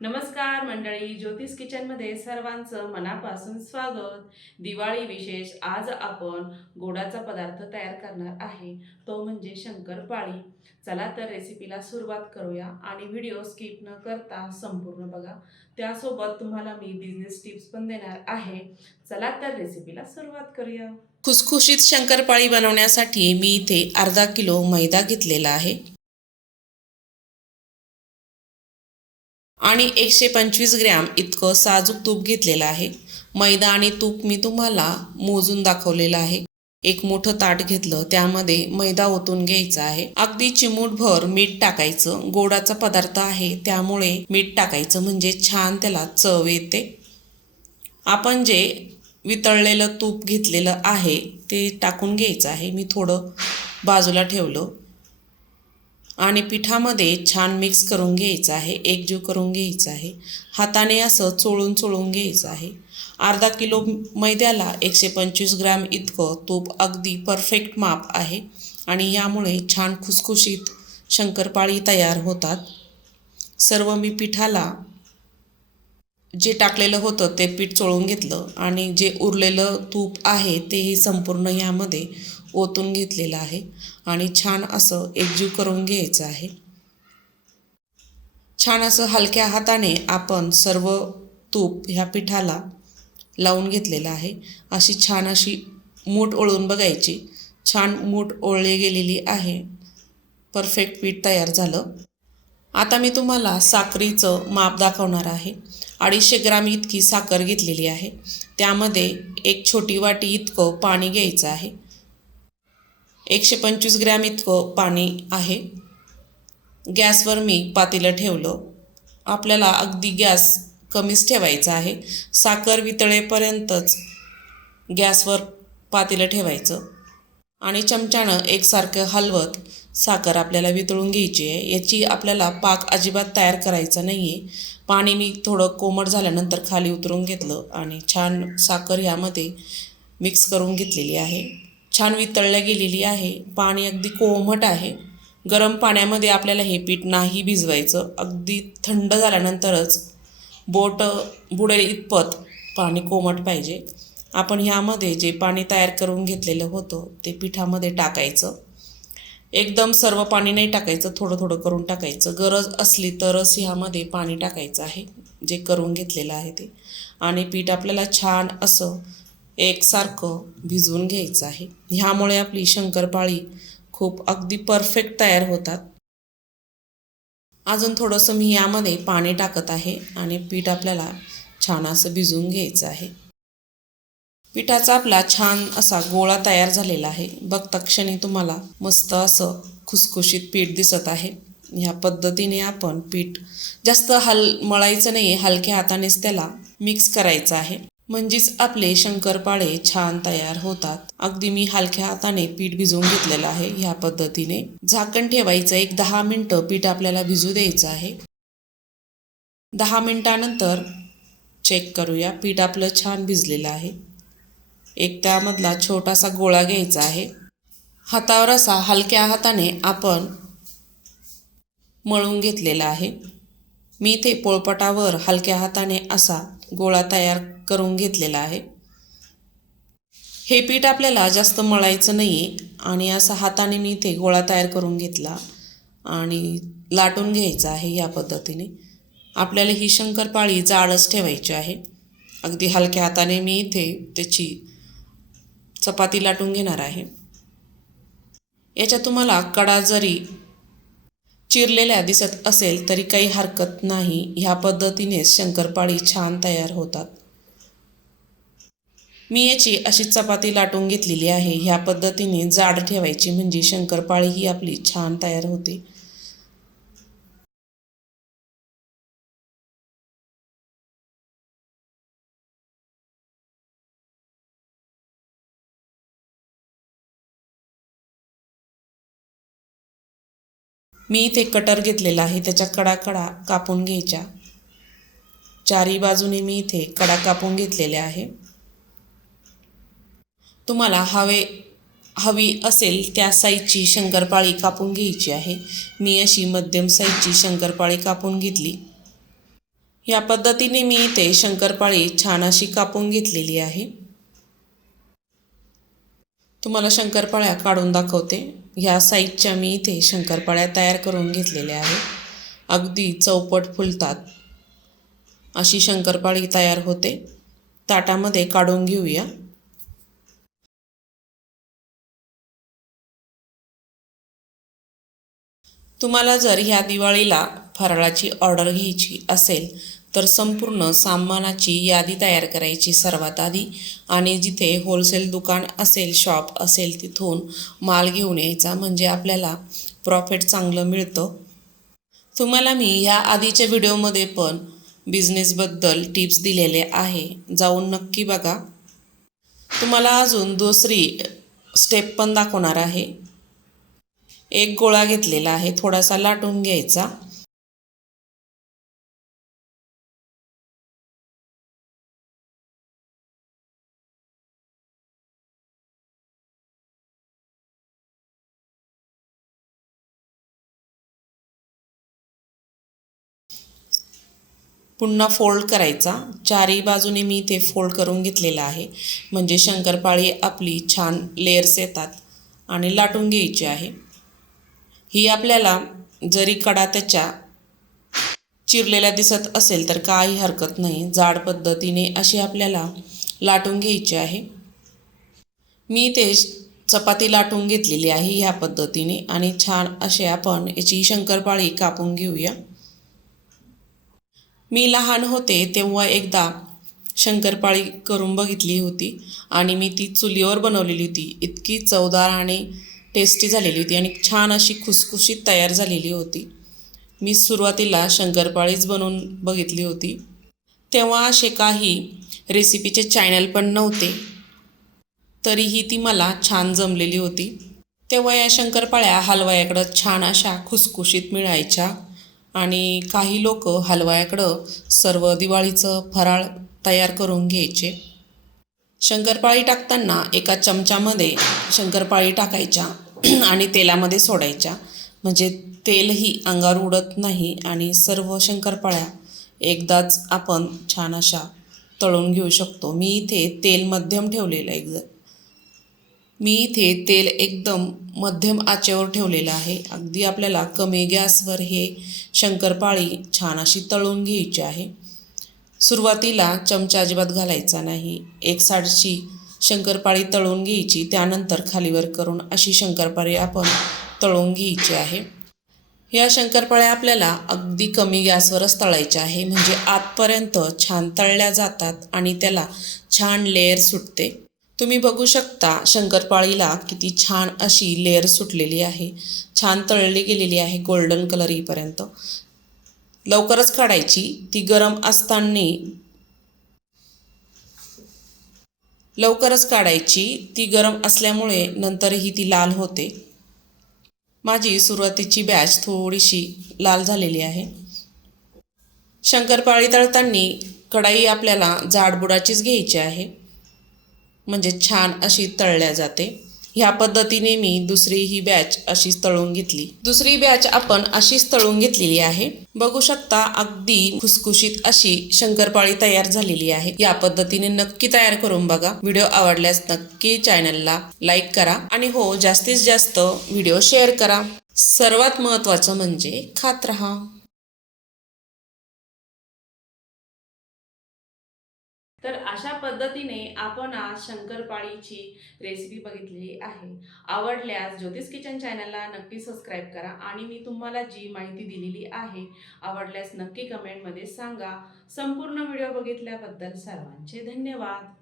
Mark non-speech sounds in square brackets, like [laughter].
नमस्कार मंडळी ज्योतिष किचनमध्ये सर्वांचं मनापासून स्वागत. दिवाळी विशेष आज आपण गोडाचा पदार्थ तयार करणार आहे. तो म्हणजे शंकरपाळी चला तर रेसिपीला सुरुवात करूया आणि व्हिडिओ स्किप न करता संपूर्ण बघा. त्यासोबत तुम्हाला मी बिझनेस टिप्स पण देणार आहे. चला तर रेसिपीला सुरुवात करूया. खुसखुशीत शंकरपाळी बनवण्यासाठी मी इथे अर्धा किलो मैदा घेतलेला आहे. आणि एकशे पंचवीस ग्रॅम इतकं साजूक तूप घेतलेलं आहे. मैदा आणि तूप मी तुम्हाला मोजून दाखवलेलं आहे. एक मोठं ताट घेतलं त्यामध्ये मैदा ओतून घ्यायचा आहे. अगदी चिमूटभर मीठ टाकायचं. गोडाचा पदार्थ आहे त्यामुळे मीठ टाकायचं म्हणजे छान त्याला चव येते. आपण जे वितळलेलं तूप घेतलेलं आहे ते टाकून घ्यायचं आहे. मी थोडं बाजूला ठेवलं. आणि पिठामध्ये छान मिक्स करून घ्यायचं आहे. एकजीव करून घ्यायचं आहे. हाताने असं चोळून चोळून घ्यायचं आहे. अर्धा किलो मैद्याला एकशे पंचवीस ग्रॅम इतकं तूप अगदी परफेक्ट माप आहे. आणि यामुळे छान खुसखुशीत शंकरपाळी तयार होतात. सर्व मी पिठाला जे टाकलेलं होतं ते पीठ चोळून घेतलं आणि जे उरलेलं तूप आहे तेही संपूर्ण यामध्ये ओतून घेतलेलं आहे आणि छान असं एकजीव करून घ्यायचं आहे. छान असं हलक्या हाताने आपण सर्व तूप ह्या पिठाला लावून घेतलेलं आहे. अशी छान अशी मूठ ओळून बघायची. छान मूठ ओळली गेलेली आहे. परफेक्ट पीठ तयार झालं. आता मी तुम्हाला साखरीचं माप दाखवणार आहे. अडीचशे ग्राम इतकी साखर घेतलेली आहे. त्यामध्ये एक छोटी वाटी इतकं पाणी घ्यायचं आहे. एकशे पंचवीस ग्रॅम इतकं पाणी आहे. गॅसवर मी पातेलं ठेवलं. आपल्याला अगदी गॅस कमीच ठेवायचा आहे. साखर वितळेपर्यंतच गॅसवर पातेलं ठेवायचं. आणि चमच्यानं एकसारखं हलवत साखर आपल्याला वितळून घ्यायची आहे. याची आपल्याला पाक अजिबात तयार करायचा नाही आहे पाणी मी थोडं कोमट झाल्यानंतर खाली उतरून घेतलं आणि छान साखर ह्यामध्ये मिक्स करून घेतलेली आहे. छान वितळल्या गेलेली आहे. पाणी अगदी कोमट आहे. गरम पाण्यामध्ये आपल्याला हे पीठ नाही भिजवायचं. अगदी थंड झाल्यानंतरच बोट बुडेल इतपत पाणी कोमट पाहिजे. आपण ह्यामध्ये जे पाणी तयार करून घेतलेलं होतं ते पिठामध्ये टाकायचं. एकदम सर्व पाणी नाही टाकायचं थोडं थोडं करून टाकायचं. गरज असली तरच ह्यामध्ये पाणी टाकायचं आहे जे करून घेतलेलं आहे ते. आणि पीठ आपल्याला छान असं एकसारखं भिजवून घ्यायचं आहे. ह्यामुळे आपली शंकरपाळी खूप अगदी परफेक्ट तयार होतात. अजून थोडंसं मी यामध्ये पाणी टाकत आहे आणि पीठ आपल्याला छान असं भिजवून घ्यायचं आहे. पिठाचा आपला छान असा गोळा तयार झालेला आहे. बघता क्षणी तुम्हाला मस्त असं खुसखुशीत पीठ दिसत आहे. ह्या पद्धतीने आपण पीठ जास्त हल मळायचं नाही हलक्या हातानेच त्याला मिक्स करायचं आहे. म्हणजेच आपले शंकरपाळे छान तयार होतात. अगदी मी हलक्या हाताने पीठ भिजवून घेतलेलं आहे ह्या पद्धतीने. झाकण ठेवायचं एक दहा मिनटं पीठ आपल्याला भिजू द्यायचं आहे. दहा मिनटानंतर चेक करूया. पीठ आपलं छान भिजलेलं आहे. एक त्यामधला छोटासा गोळा घ्यायचा आहे. हातावर असा हलक्या हाताने आपण मळून घेतलेला आहे. मी इथे पोळपटावर हलक्या हाताने असा गोळा तयार करून घेतलेला आहे. हे पीठ आपल्याला जास्त मळायचं नाही आहे आणि असा हाताने मी इथे गोळा तयार करून घेतला आणि लाटून घ्यायचा आहे या पद्धतीने. आपल्याला ही शंकरपाळी जाडच ठेवायची आहे. अगदी हलक्या हाताने मी इथे त्याची चपाती लाटून घेणार आहे. याच्या तुम्हाला कडा जरी चिरलेल्या दिसत असेल तरी काही हरकत नाही. ह्या पद्धतीनेच शंकरपाळी छान तयार होतात. मी याची अशी चपाती लाटून घेतलेली आहे. ह्या पद्धतीने जाड ठेवायची म्हणजे शंकरपाळी ही आपली छान तयार होते. मी इथे कटर घेतलेला आहे. त्याच्या कडा कडा कापून घ्यायच्या. चारी बाजूने मी इथे कडा कापून घेतलेल्या आहे. तुम्हाला हवे हवी असेल त्या साईजची शंकरपाळी कापून घ्यायची आहे. मी अशी मध्यम साईजची शंकरपाळी कापून घेतली. या पद्धतीने मी इथे शंकरपाळी छान अशी कापून घेतलेली आहे. तुम्हाला शंकरपाळ्या काढून दाखवते. ह्या साईजच्या मी इथे शंकरपाळ्या तयार करून घेतलेल्या आहे अगदी चौपट फुलतात. अशी शंकरपाळी तयार होते. ताटामध्ये काढून घेऊया. तुम्हाला जर ह्या दिवाळीला फराळाची ऑर्डर घ्यायची असेल तर संपूर्ण सामानाची यादी तयार करायची सर्वात आधी. आणि जिथे होलसेल दुकान असेल शॉप असेल तिथून माल घेऊन यायचा म्हणजे आपल्याला प्रॉफिट चांगलं मिळतं. तुम्हाला मी ह्या आधीच्या व्हिडिओमध्ये पण बिझनेसबद्दल टिप्स दिलेले आहे. जाऊन नक्की बघा. तुम्हाला अजून दुसरी स्टेप पण दाखवणार आहे. एक गोळा घेतलेला आहे थोडासा लाटून घ्यायचा. पुन्हा फोल्ड करायचा. चारही बाजूने मी ते फोल्ड करून घेतलेलं आहे. म्हणजे शंकरपाळी आपली छान लेयर्स येतात आणि लाटून घ्यायची आहे. ही आपल्याला जरी कडा त्याच्या चिरलेल्या दिसत असेल तर काही हरकत नाही. जाड पद्धतीने अशी आपल्याला लाटून घ्यायची आहे. मी ते चपाती लाटून घेतलेली आहे ह्या पद्धतीने आणि छान असे आपण याची शंकरपाळी कापून घेऊया. मी लहान होते तेव्हा एकदा शंकरपाळी करून बघितली होती आणि मी ती चुलीवर बनवलेली होती. इतकी चवदार आणि टेस्टी झालेली होती आणि छान अशी खुसखुशीत तयार झालेली होती. मी सुरुवातीला शंकरपाळीच बनवून बघितली होती. तेव्हा असे काही रेसिपीचे चॅनल पण नव्हते. तरीही ती मला छान जमलेली होती. तेव्हा या शंकरपाळ्या हलवायाकडं छान अशा खुसखुशीत मिळायच्या आणि काही लोक हलवायाकडं सर्व दिवाळीचं फराळ तयार करून घ्यायचे. शंकरपाळी टाकताना एका चमच्यामध्ये शंकरपाळी टाकायच्या. [clears throat] आणि तेलामध्ये सोडायच्या. म्हणजे तेलही अंगावर उडत नाही आणि सर्व शंकरपाळ्या एकदाच आपण छान अशा तळून घेऊ शकतो. मी इथे तेल मध्यम ठेवलेलं आहे. एकदा मी इथे तेल एकदम मध्यम आचेवर ठेवलेलं आहे. अगदी आपल्याला कमी गॅसवर हे शंकरपाळी छान अशी तळून घ्यायची आहे. सुरुवातीला चमचा अजिबात घालायचा नाही. एक साडची शंकरपाळी तळून घ्यायची त्यानंतर खालीवर करून अशी शंकरपाळी आपण तळून घ्यायची आहे. या शंकरपाळ्या आपल्याला अगदी कमी गॅसवरच तळायच्या आहे म्हणजे आतपर्यंत छान तळल्या जातात आणि त्याला छान लेअर सुटते. तुम्ही बघू शकता शंकरपाळीला किती छान अशी लेअर सुटलेली आहे. छान तळली गेलेली आहे गोल्डन कलर येईपर्यंत. लवकरच काढायची. ती गरम असताना लवकरच काढायची. ती गरम असल्यामुळे नंतरही ती लाल होते. माझी सुरुवातीची बॅच थोडीशी लाल झालेली आहे. शंकरपाळी तळताना कढाई आपल्याला जाडबुडाचीच घ्यायची आहे. म्हणजे छान अशी तळल्या जाते. ह्या पद्धतीने मी दुसरी ही बॅच अशीच तळून घेतली. दुसरी बॅच आपण अशीच तळून घेतलेली आहे. बघू शकता अगदी खुसखुशीत अशी शंकरपाळी तयार झालेली आहे. या पद्धतीने नक्की तयार करून बघा. व्हिडिओ आवडल्यास नक्की चॅनलला लाईक करा आणि हो जास्तीत जास्त व्हिडिओ शेअर करा. सर्वात महत्त्वाचं म्हणजे खात रहा. तर अशा पद्धतीने आपण आज शंकरपाळीची रेसिपी बघितलेली आहे. आवडल्यास ज्योतिष किचन चॅनलला नक्की सबस्क्राईब करा आणि मी तुम्हाला जी माहिती दिलेली आहे आवडल्यास नक्की कमेंटमध्ये सांगा. संपूर्ण व्हिडिओ बघितल्याबद्दल सर्वांचे धन्यवाद.